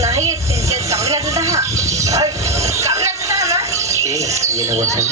नाही त्यांच्या कामण्याचा दहा कामण्याचा दहा ना ते येणं वचन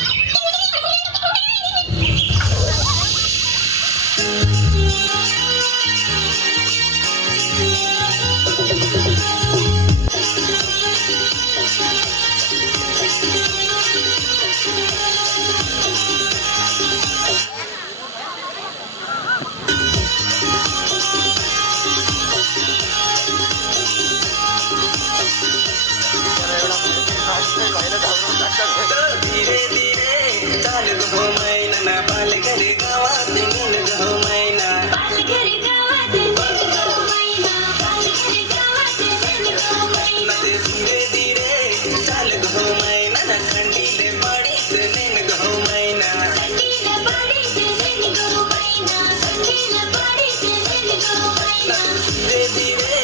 धीरे धीरे चाल गो मैना ना बाल घरी गावात नीन गो मैना बालघरी गावात नीन गो मैना बालघरी गावात नीन गो मैना धीरे धीरे चाल गो मैना ना खंडीले पाडीत नीन गो मैना कंडीला पाडीत नीन गो मैना कंडीला पाडीत नीन गो मैना धीरे धीरे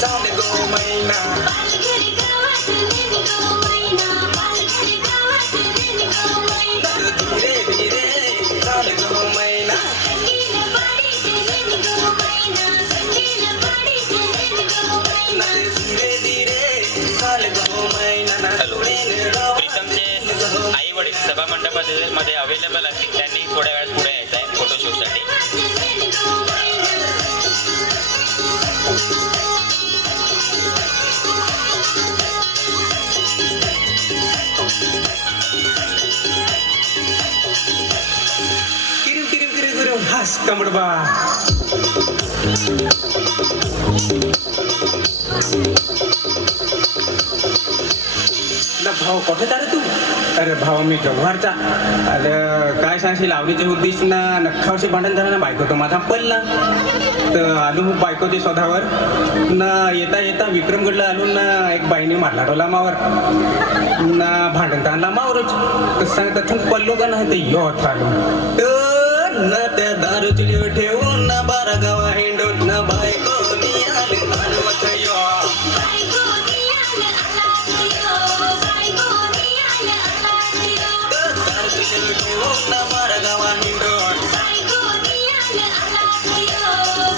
चाल गो मैना बालघरी गावात नीन गो मैना बालघरी गावात नीन गो मैना धीरे धीरे चाल गो मैना कंडीला पाडीत नीन गो मैना कंडीला पाडीत नीन गो मैना धीरे धीरे चाल गो मैना ना प्रीतमचे आई वडील सभा मंडपामध्ये अवेलेबल असतील त्यांनी थोड्या वेळात पुढे यायचं आहे फोटोशूटसाठी. नीन गो मैना किरिम किरिम किरिम किरिम हास कमडबा भाऊ कुठे चालला तू? अरे भाऊ मी जव्हारचा. अरे काय सांगशील आवडीचे उद्देश ना नखावशी भांडण झालं ना बायको तो माझा पडला तर आलो बायकोच्या शोधावर ना येता येता विक्रमगडला आलो ना एक बाईने मारला डोला मावर ना भांडण आणला मावरच तर सांगता तू पडलो का नाही तर योत आलो तर ना त्या दारूची ठेवून ना बारा गावा हिंडून ना बायको नियाले आणवत यो बायको नियाल आला यो बायको नियाल आला यो दारूची ठेवून ना बारा गावा हिंडून बायको नियाल आला यो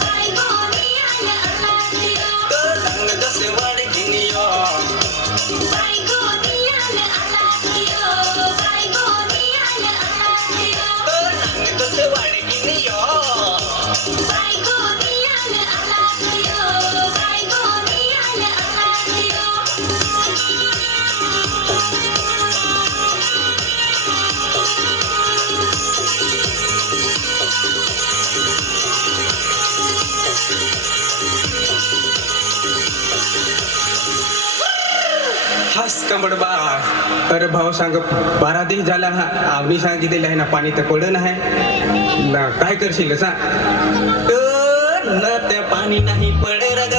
बायको नियाल आला यो रंग जसे वाढ यो बायको नियाल आला यो बायको नियाल आला यो रंग जसे वाढ यो बायको नियाल आला यो बायको नियाल आला यो हास कंबडबा. अरे भाऊ सांग 12 दिवस झाला हा आवडी सांगितलेलं आहे ना पाणी तर पडन आहे ना काय करशील सांग ना त्या पाणी नाही पड रग